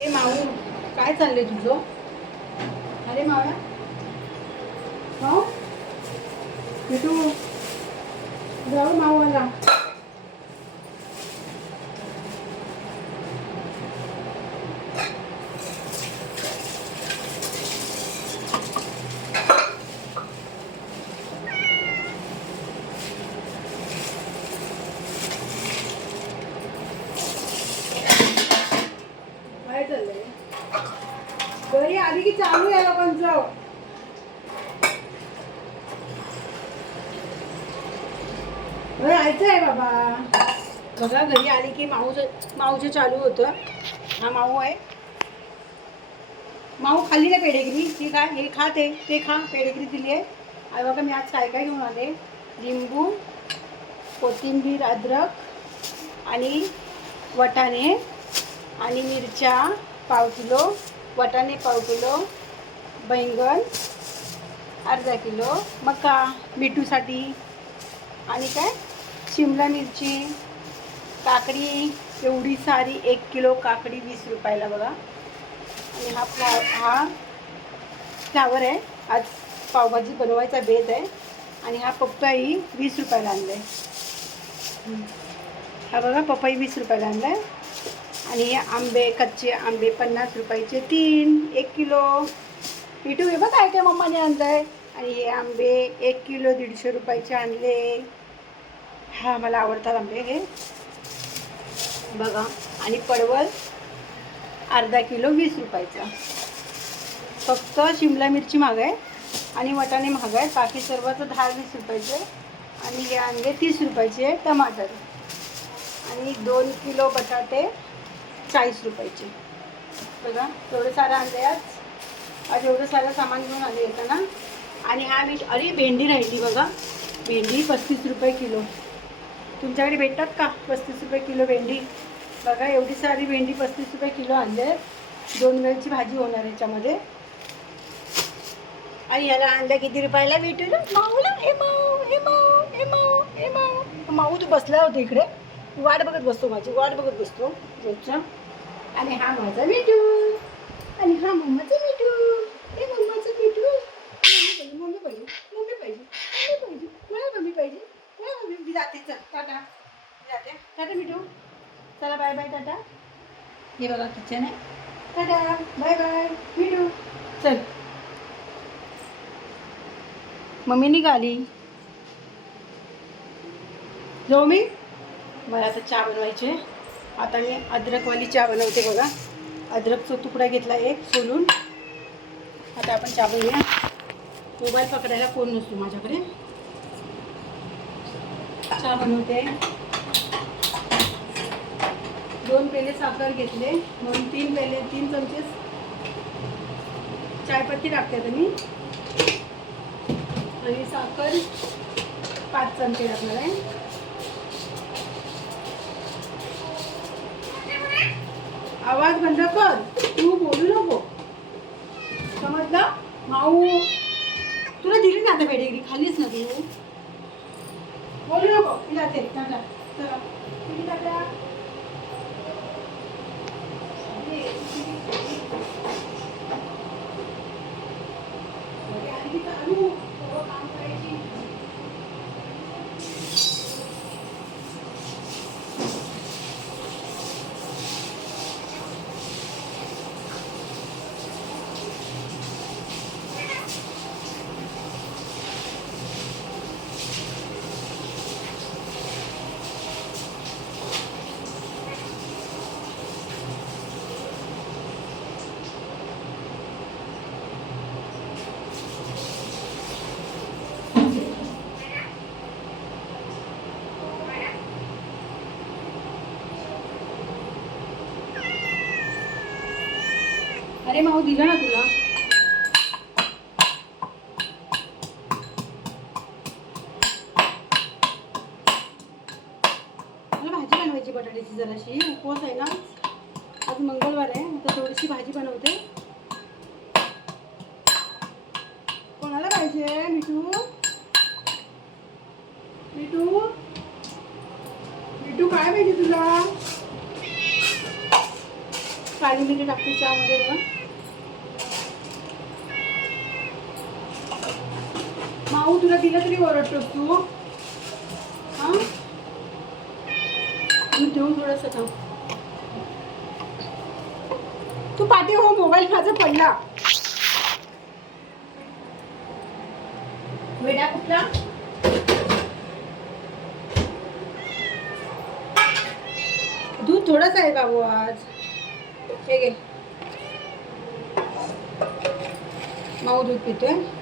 हे माऊ काय चाललंय तुझं? अरे मावळा माऊ? तू जाऊ माऊ आला काय चाललंय झाली की चालू आहे लोकांचं अरे आहे बाबा. बघा घरी आली की माऊचं माऊचं चालू होतं. हा माऊ आहे. माऊ खाल्ली ना पेडेगिरी ती काय हे खा ते ते खा पेडेगिरी दिली आहे. आई बघा मी आज काय काय घेऊन आले? लिंबू कोथिंबीर अद्रक आणि वटाणे आणि मिरच्या पाव किलो वटाणे पाव किलो बैंगन अर्धा किलो मका मिठूसाठी. आणि काय? शिमला मिरची काकडी एवढी सारी एक किलो काकडी वीस रुपयाला बघा. आणि हा फ्ला हा फ्लावर आहे. आज पावभाजी बनवायचा बेत आहे. आणि हा पप्पाई वीस रुपयाला आणला आहे हा बघा पपई वीस रुपयाला आणला आहे आणि आंबे कच्चे आंबे पन्नास रुपयाचे तीन एक किलो. पिठू हे बघ काय काय मम्माने आणलं आहे आणि हे आंबे एक किलो दीडशे रुपयाचे आणले. हा मला आवडतात आंबे हे. बघा आणि पडवल अर्धा किलो वीस रुपयाचा. फक्त शिमला मिरची महाग आहे आणि वटाणे महाग आहे बाकी सर्वच दहा वीस रुपयाचे. आणि हे आणले तीस रुपयाचे टमाटर. आणि दोन किलो बटाटे चाळीस रुपयाची. बघा एवढं सारं आणलं आज. आज एवढं सारं सामान घेऊन आले येताना आणि हा मी अरे भेंडी राहिली बघा. भेंडी पस्तीस रुपये किलो. तुमच्याकडे भेटतात का? पस्तीस रुपये किलो भेंडी? बघा एवढी सारी भेंडी पस्तीस रुपये किलो आणले दोन वेळची भाजी होणार याच्यामध्ये. आणि याला आणलं किती रुपयाला भेटू ना माऊला हे माऊ हे माऊ हे माऊ हे माऊ. माऊ तू बसला होता इकडे. वाट बघत बसतो माझी वाट बघत बसतो. रोजच्या आणि हा माझा मिठू. आणि हा मम्माचा मिठू. हे मम्माचं मिठू. मम्मी पाहिजे मम्मी पाहिजे मम्मी पाहिजे मम्मी पाहिजे मला मम्मी पाहिजे. मला मम्मी मी जाते चल टाटा. जाते. टाटा मिठू. चला बाय बाय टाटा. हे बघा किचन आहे. टाटा बाय बाय मिठू. चल. मम्मी निघाली. जाऊ मी. मला आता चहा बनवायचे आता मी अद्रकवाली चहा बनवते बघा. अद्रकचा तुकडा घेतला एक सोलून. आता आपण चहा बनवूया. मोबाईल पकडायला फोन नसतो माझ्याकडे. चहा बनवते. दोन पेले साखर घेतले. म्हणून तीन पेले तीन चमचे चायपत्ती टाकते आता मी. आणि साखर पाच चमचे टाकणार आहे. आवाज बंद कर तू बोलू नको समजलं माऊ तुला दिली ना आता पेडेगिरी खाल्लीच ना तू बोलू नको मी जाते टाटा चला किती टाटा चालू काम करायची अरे माऊ दिलं ना तुला? मला भाजी बनवायची बटाट्याची जराशी. उपवास आहे ना आज? मंगळवार आहे तर थोडीशी भाजी बनवते. कोणाला पाहिजे मिठू? मिठू? मिठू काय पाहिजे तुला? काळी मिरी टाकते चहामध्ये बघा. माऊ तुला दिलं तरी ओरडतोस तू. हा? थोडस तू पाठी हो मोबाईल माझा पडला. वेडा कुठला? दूध थोडंच आहे बाबू हो आज? हे घे. माऊ दूध पितोय.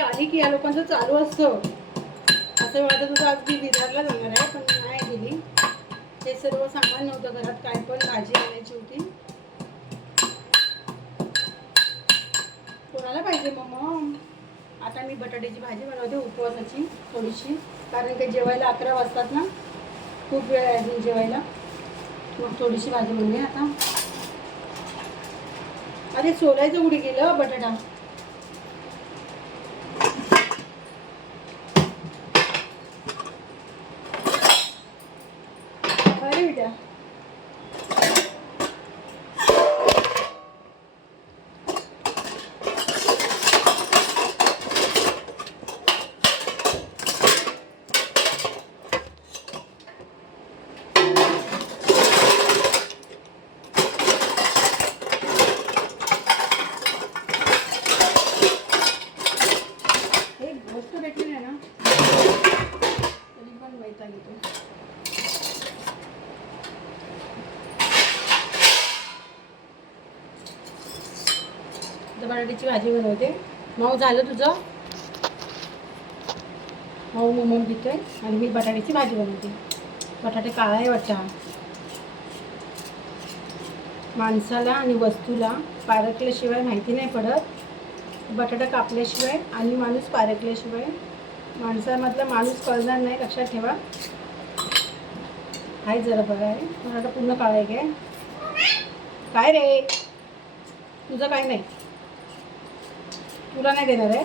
आली की या लोकांचं चालू असतं. असं वाटत होतं आज मी विदर्भला जाणार आहे पण नाही गेली. हे सर्व सामान नव्हतं घरात काय पण भाजी आणायची होती. कोणाला पाहिजे मग आता मी बटाट्याची भाजी बनवते उपवासाची थोडीशी. कारण की जेवायला अकरा वाजतात ना? खूप वेळ आहे जेवायला. मग थोडीशी भाजी बनवली आता. अरे सोलायचं कुठे गेलं बटाटा? अरे बेटा गोष्ट भेटली नाही ना तरी पण वैताग येतो बटाट्याची भाजी बनवते. मऊ झालं तुझं? मऊ मोमो पितोय आणि मी बटाट्याची भाजी बनवते. बटाटे काळा आहे वाटा माणसाला आणि वस्तूला पारखल्याशिवाय माहिती नाही पडत. बटाटा कापल्याशिवाय आणि माणूस पारखल्याशिवाय. माणसामधला माणूस कळणार नाही लक्षात ठेवा. आहे जरा बघा आहे. बटाटा पूर्ण काळा आहे काय रे? तुझं काय नाही? तुला नाही देणार आहे.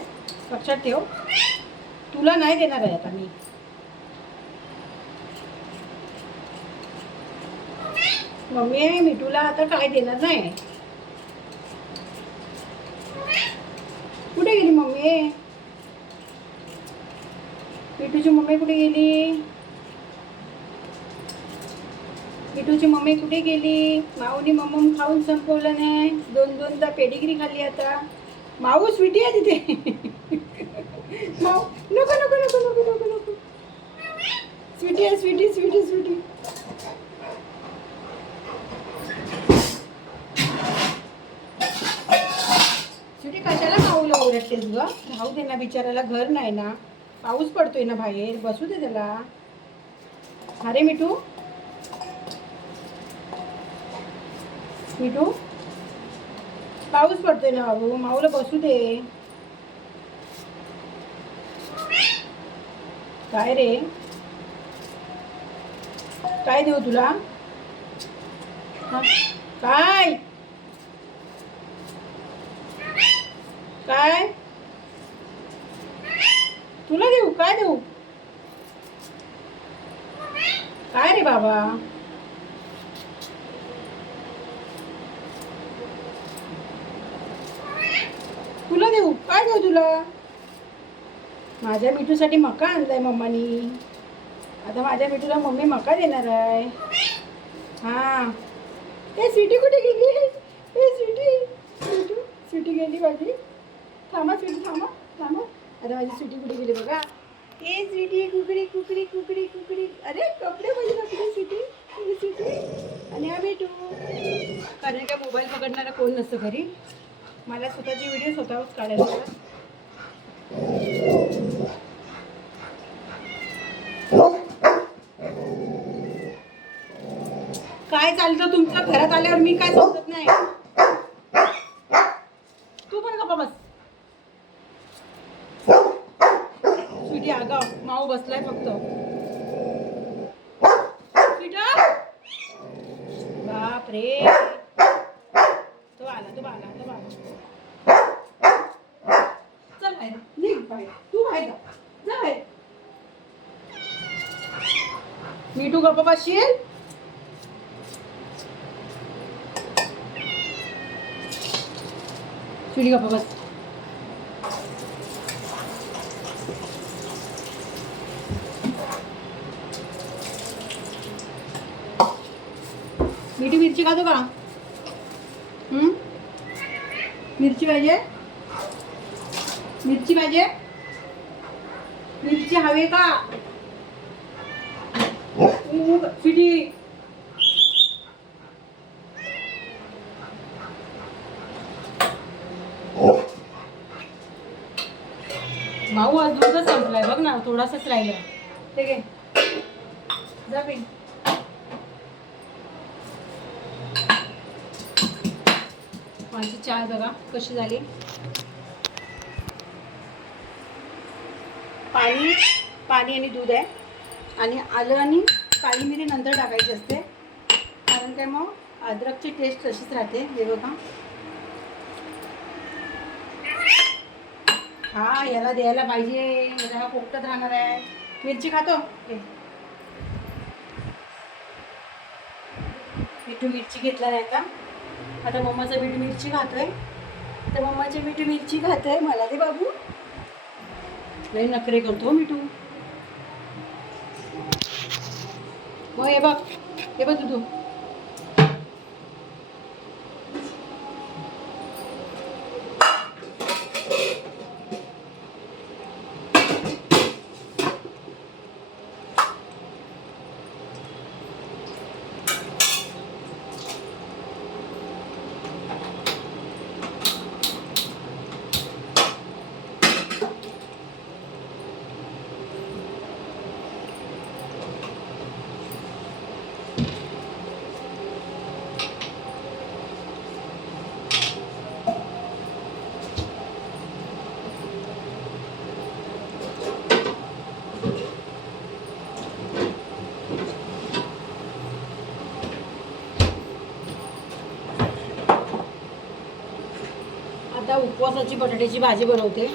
लक्षात ठेव. तुला नाही देणार आहे आता मी. मम्मी मी तुला आता काय देणार नाही. कुठे गेली मम्मी? पिटूची मम्मी कुठे गेली? पिटूची मम्मी कुठे गेली? माऊनी मम्म खाऊन संपवलं नाही. दोन दोनदा पेडिग्री खाल्ली आता. माऊ स्वीटी आहे तिथे. माऊ नको नको नको नको नको नको. स्वीटी आहे स्वीटी स्वीटी स्वीटी स्वीटी कशाला माऊला ओरडतेस ग? राहू दे ना बिचाराला घर नाही ना. पाऊस पडतोय ना बाहेर. बसू दे त्याला. अरे मिठू. मिठू. पाऊस पडतोय ना बाबू माऊला बसू दे. काय रे? काय देऊ तुला? काय? काय? तुला देऊ? काय देऊ? काय रे बाबा? देऊ काय देऊ तुला. माझ्या मिठूसाठी मका आणलाय मम्मानी. आता माझ्या मिठूला मम्मी मका देणार आहे. हा. ए स्वीटी कुठे गेली? ए स्वीटी स्वीटू स्वीटी गेली माझी. थांबा स्वीटी थांबा थांबा. आता माझी स्वीटी कुठे गेली बघा. ए स्वीटी कुकडी कुकडी कुकडी कुकडी. अरे कपडे पाहिजे टाकले स्वीटी स्वीटी आणि हा भेटू कारण का मोबाईल पकडणारा कोण नसतं घरी? मला स्वतःची व्हिडिओ स्वतःच काढायला काय चालतं तुमचं? घरात आल्यावर मी काय समजत नाही. तू पण गप्पा बस. स्वीटी आगाव माऊ बसलाय फक्त स्वीटा बाप रे तो आला तो आला तो आला चल बाहेर तू बाहेर जा जा बाहेर मिठू गप्पा बसशील? चिडी गप्पा बस. मिठी मिरची खातो का? हम्म? मिरची पाहिजे? मिरची पाहिजे? हवे का? ऊ, स्वीटी भाऊ आज दूधच संपलाय. बघ ना थोडासाच राहिला. ठीक आहे जा माझी चाय बघा कशी झाली? पाणी पाणी आणि दूध आहे. आणि आलं आणि काळी मिरी नंतर टाकायची असते. कारण काय मग अद्रकची टेस्ट तशीच राहते. हे बघा. हा याला द्यायला पाहिजे. म्हणजे हा पोपटत राहणार आहे. मिरची खातो? मिठू मिरची घेतला नाही का? आता मम्माचा मिठू मिरची खातोय. तर मम्माची मिठू मिरची खातोय. मला दे बाबू. लई नखरे करतो हो मिठू मग हे बघ हे बघ तू आता उपवासाची बटाट्याची भाजी बनवते.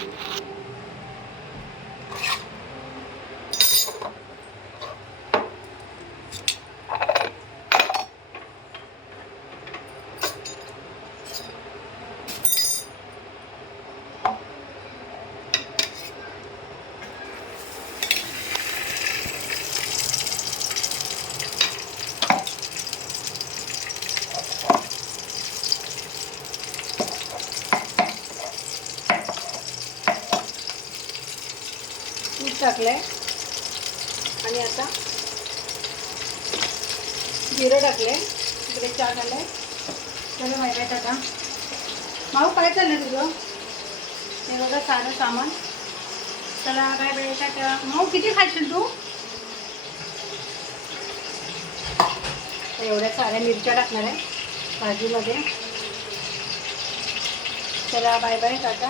टाकलं आहे आणि आता जिरं टाकलंय. इकडे चहा आहे चलो माहिती आहे आता माऊ काय चाललंय तुझं? हे बघा सारं सामान. चला काय वेळ त्या माऊ किती खाशील तू? एवढ्या साऱ्या मिरच्या टाकणार आहे भाजीमध्ये. चला बाय बाय टाटा.